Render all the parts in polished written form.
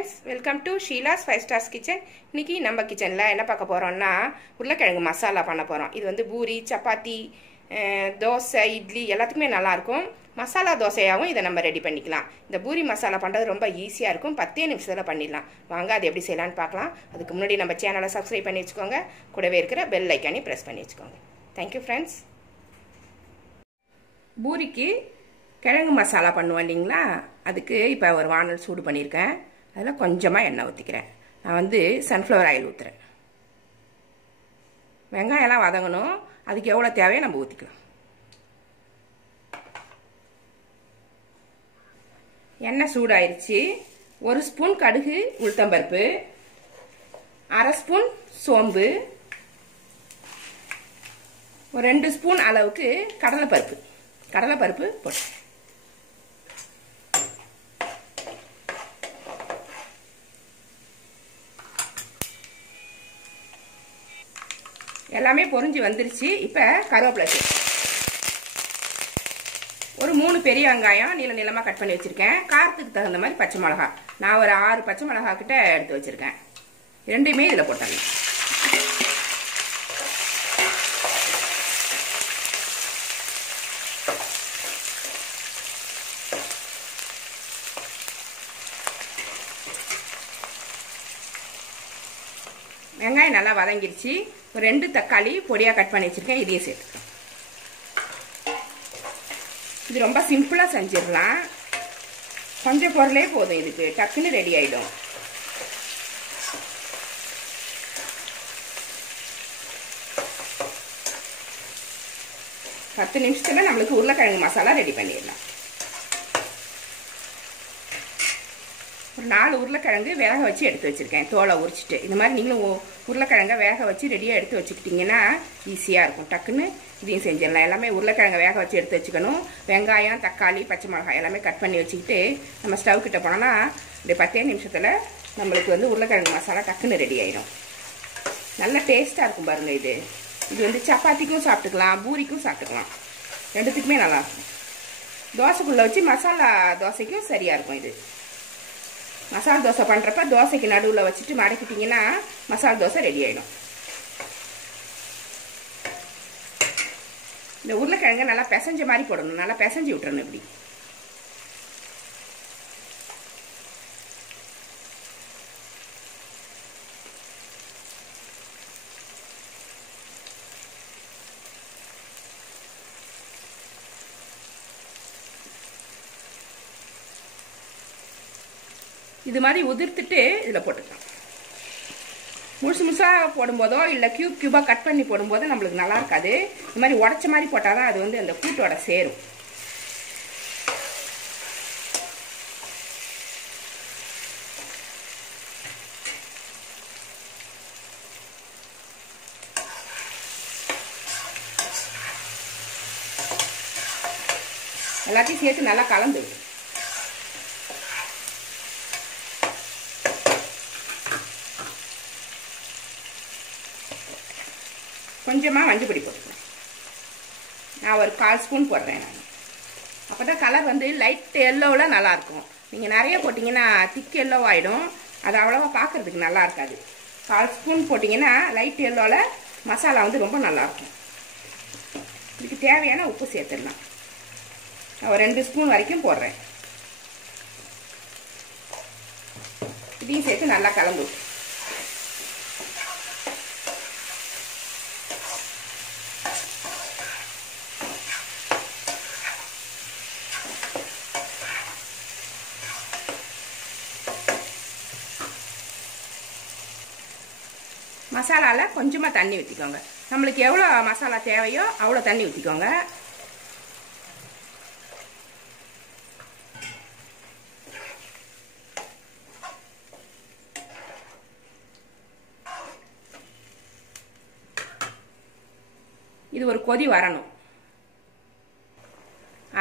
friends, welcome to Sheila's 5 Stars Kitchen. இன்னைக்கு நம்ம கிச்சன்ல என்ன பார்க்க போறோம்னா உருளைக்கிழங்கு மசாலா பண்ண போறோம். இது வந்து பூரி, சப்பாத்தி, தோசை, இட்லி எல்லாத்துக்குமே நல்லா இருக்கும். மசாலா தோசையாவும் இதை நம்ம ரெடி பண்ணிக்கலாம். இந்த பூரி மசாலா பண்றது ரொம்ப ஈஸியா இருக்கும். 10 நிமிஷத்துல பண்ணிடலாம். வாங்க அது எப்படி செய்யலாம்னு பார்க்கலாம். அதுக்கு முன்னாடி நம்ம சேனலை சப்ஸ்கிரைப் பண்ணி வச்சுக்கோங்க. கூடவே இருக்கிற பெல் ஐகானை பிரஸ் பண்ணி வச்சுக்கோங்க. Thank you friends. பூரிக்கு கிழங்கு மசாலா பண்ணுவோம் இல்லைங்களா, அதுக்கு இப்போ ஒரு வானல் சூடு பண்ணியிருக்கேன். அதில் கொஞ்சமாக எண்ணெய் ஊற்றிக்கிறேன். நான் வந்து சன்ஃப்ளவர் ஆயில் ஊற்றுறேன். வெங்காயம்லாம் வதங்கணும். அதுக்கு எவ்வளோ தேவையோ நம்ம ஊற்றிக்கலாம். எண்ணெய் சூடாயிருச்சு. 1 ஸ்பூன் கடுகு உளுத்தம்பருப்பு, 1/2 ஸ்பூன் சோம்பு, ஒரு 2 ஸ்பூன் அளவுக்கு கடலைப்பருப்பு போட்டு எல்லாமே பொரிஞ்சு வந்துருச்சு. இப்போ கருவேப்பிலை ஒரு 3 பெரிய வெங்காயம் நீளமாக கட் பண்ணி வச்சிருக்கேன். காரத்துக்கு தகுந்த மாதிரி பச்சை மிளகா நான் ஒரு 6 பச்சை மிளகா கிட்ட எடுத்து வச்சிருக்கேன். ரெண்டுமே இதில் போட்டாங்க. வெங்காயம் நல்லா வதங்கிருச்சு. ஒரு 2 தக்காளி பொடியாக கட் பண்ணி வச்சிருக்கேன். இதையும் சேர்த்துக்கலாம். இது ரொம்ப சிம்பிளாக செஞ்சிடலாம். கொஞ்சம் பொருளே போதும். இதுக்கு டக்குன்னு ரெடி ஆகிடும். பத்து நிமிஷத்துல நம்மளுக்கு உருளைக்கிழங்கு மசாலா ரெடி பண்ணிடலாம். ஒரு 4 உருளைக்கிழங்கு வேக வச்சு எடுத்து வச்சுருக்கேன். தோலை உரிச்சிட்டு இந்த மாதிரி நீங்களும் உருளைக்கிழங்க வேக வச்சு ரெடியாக எடுத்து வச்சுக்கிட்டிங்கன்னா ஈஸியாக இருக்கும். டக்குன்னு இதையும் செஞ்சிடலாம். எல்லாமே உருளைக்கிழங்க வேக வச்சு எடுத்து வச்சுக்கணும். வெங்காயம், தக்காளி, பச்சை மிளகாய் எல்லாமே கட் பண்ணி வச்சுக்கிட்டு நம்ம ஸ்டவ் கிட்ட போனோம்னா இந்த 10 நிமிஷத்தில் நம்மளுக்கு வந்து உருளைக்கிழங்கு மசாலா டக்குன்னு ரெடி ஆகிடும். நல்ல டேஸ்ட்டாக இருக்கும் பாருங்கள். இது வந்து சப்பாத்திக்கும் சாப்பிட்டுக்கலாம், பூரிக்கும் சாப்பிட்டுக்கலாம். ரெண்டுத்துக்குமே நல்லாயிருக்கும். தோசைக்குள்ளே வச்சு மசாலா தோசைக்கும் சரியாக இருக்கும். இது மசாலா தோசை பண்ணுறப்ப தோசைக்கு நடுவில் வச்சுட்டு மடக்கிட்டிங்கன்னா மசாலா தோசை ரெடி ஆகிடும். இந்த உருளைக்கிழங்க நல்லா பிசைஞ்ச மாதிரி போடணும். நல்லா பிசைஞ்சு விட்டுறணும். இப்படி இது மாதிரி உதிர்த்துட்டு இதில் போட்டுக்கலாம். முழுசாக போடும்போதோ இல்லை கியூபாக கட் பண்ணி போடும்போதோ நம்மளுக்கு நல்லா இருக்காது. இது மாதிரி உடச்ச மாதிரி போட்டால் தான் அது வந்து அந்த கூட்டோட சேரும். எல்லாத்தையும் சேர்த்து நல்லா கலந்து கொஞ்சமாக மஞ்சள் பொடி போட்டுக்கலாம். நான் ஒரு 1/4 ஸ்பூன் போடுறேன். நான் அப்போ தான் கலர் வந்து லைட் எல்லோவில் நல்லாயிருக்கும். நீங்கள் நிறைய போட்டிங்கன்னா திக் எல்லோ ஆகிடும். அது அவ்வளோவா பார்க்குறதுக்கு நல்லா இருக்காது. 1/4 ஸ்பூன் போட்டிங்கன்னா லைட் எல்லோவில் மசாலா வந்து ரொம்ப நல்லாயிருக்கும். இதுக்கு தேவையான உப்பு சேர்த்துடலாம். நான் ஒரு 2 ஸ்பூன் வரைக்கும் போடுறேன். இதையும் சேர்த்து நல்லா கலந்து மசாலாவில் கொஞ்சமாக தண்ணி ஊற்றிக்கோங்க. நம்மளுக்கு எவ்வளோ மசாலா தேவையோ அவ்வளோ தண்ணி ஊற்றிக்கோங்க. இது ஒரு கொதி வரணும்.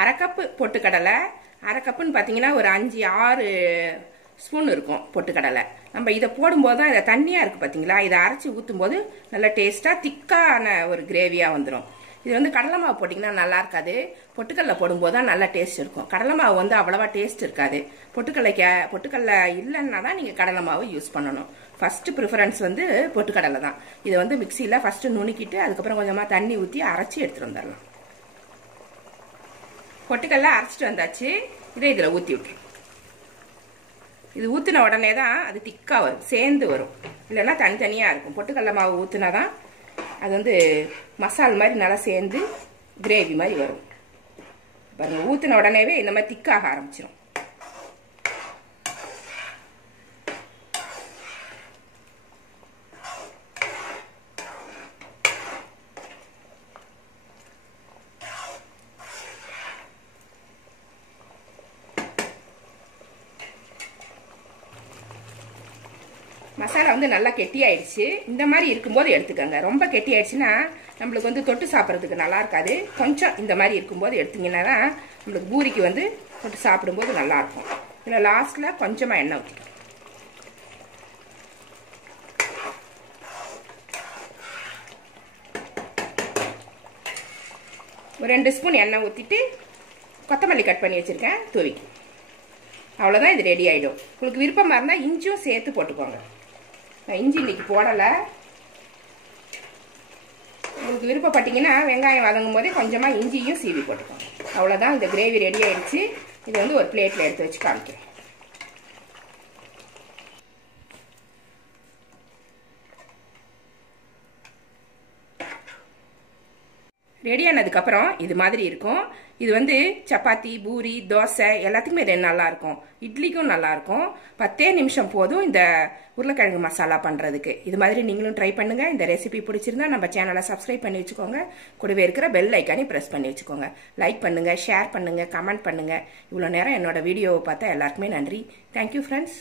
1/2 கப்பு பொட்டுக்கடலை, 1/2 கப்புன்னு பார்த்தீங்கன்னா ஒரு 5-6 ஸ்பூன் இருக்கும் பொட்டுக்கடலை. நம்ம இதை போடும்போது தான் இதை தண்ணியாக இருக்குது பார்த்தீங்களா, இதை அரைச்சி ஊற்றும் போது நல்லா டேஸ்ட்டாக திக்கான ஒரு கிரேவியாக வந்துடும். இது வந்து கடலை மாவு போட்டிங்கன்னா நல்லா இருக்காது, பொட்டுக்கடலை போடும்போது தான் நல்லா டேஸ்ட் இருக்கும். கடலை மாவு வந்து அவ்வளவா டேஸ்ட் இருக்காது. பொட்டுக்கடலை இல்லைன்னா தான் நீங்கள் கடலை மாவு யூஸ் பண்ணணும். ஃபர்ஸ்ட் ப்ரிஃபரன்ஸ் வந்து பொட்டுக்கடலை தான். இதை வந்து மிக்சியில் ஃபர்ஸ்ட் நுணுக்கிட்டு அதுக்கப்புறம் கொஞ்சமாக தண்ணி ஊற்றி அரைச்சி எடுத்துகிட்டு வந்துடலாம். பொட்டுக்கடலை அரைச்சிட்டு வந்தாச்சு. இதை இதில் ஊற்றி விட்டுரும். இது ஊற்றின உடனே தான் அது திக்காக வரும், சேர்ந்து வரும். இல்லைன்னா தனித்தனியாக இருக்கும். பொட்டுக்கடலை மாவு ஊற்றினா தான் அது வந்து மசால் மாதிரி நல்லா சேர்ந்து கிரேவி மாதிரி வரும். பாருங்க, ஊற்றின உடனேவே இந்த மாதிரி திக்காக ஆரம்பிச்சிடும். மசாலா வந்து நல்லா கெட்டியாயிடுச்சு. இந்த மாதிரி இருக்கும்போது எடுத்துக்கோங்க. ரொம்ப கெட்டி ஆயிடுச்சுன்னா நம்மளுக்கு வந்து தொட்டு சாப்பிட்றதுக்கு நல்லா இருக்காது. கொஞ்சம் இந்த மாதிரி இருக்கும்போது எடுத்தீங்கன்னா தான் நம்மளுக்கு பூரிக்கு வந்து தொட்டு சாப்பிடும்போது நல்லா இருக்கும். இதில் லாஸ்ட்டில் கொஞ்சமாக எண்ணெய் ஊற்றிக்கலாம். ஒரு 2 ஸ்பூன் எண்ணெய் ஊற்றிட்டு கொத்தமல்லி கட் பண்ணி வச்சுருக்கேன், தூவிக்கு. அவ்வளோதான், இது ரெடி ஆகிடும். உங்களுக்கு விருப்பமாக இருந்தால் இஞ்சியும் சேர்த்து போட்டுக்கோங்க. இஞ்சி இன்னைக்கு போடலை. உங்களுக்கு விருப்பப்பட்டீங்கன்னா வெங்காயம் வதங்கும் போதே கொஞ்சமாக இஞ்சியும் சீவி போட்டுக்கோங்க. அவ்வளோதான், இந்த கிரேவி ரெடி ஆயிடுச்சு. இது வந்து ஒரு பிளேட்டில் எடுத்து வச்சு காமிக்கிறேன். ரெடி ஆனதுக்கப்புறம் இது மாதிரி இருக்கும். இது வந்து சப்பாத்தி, பூரி, தோசை எல்லாத்துக்குமே இது நல்லா இருக்கும். இட்லிக்கும் நல்லா இருக்கும். 10 நிமிஷம் போதும் இந்த உருளைக்கிழங்கு மசாலா பண்ணுறதுக்கு. இது மாதிரி நீங்களும் ட்ரை பண்ணுங்க. இந்த ரெசிபி பிடிச்சிருந்தா நம்ம சேனலை சப்ஸ்கிரைப் பண்ணி வச்சுக்கோங்க. கூடவே இருக்கிற பெல் ஐக்கானையும் ப்ரெஸ் பண்ணி வச்சுக்கோங்க. லைக் பண்ணுங்க, ஷேர் பண்ணுங்க, கமெண்ட் பண்ணுங்க. இவ்வளோ நேரம் என்னோட வீடியோவை பார்த்தா எல்லாருக்குமே நன்றி. Thank you friends.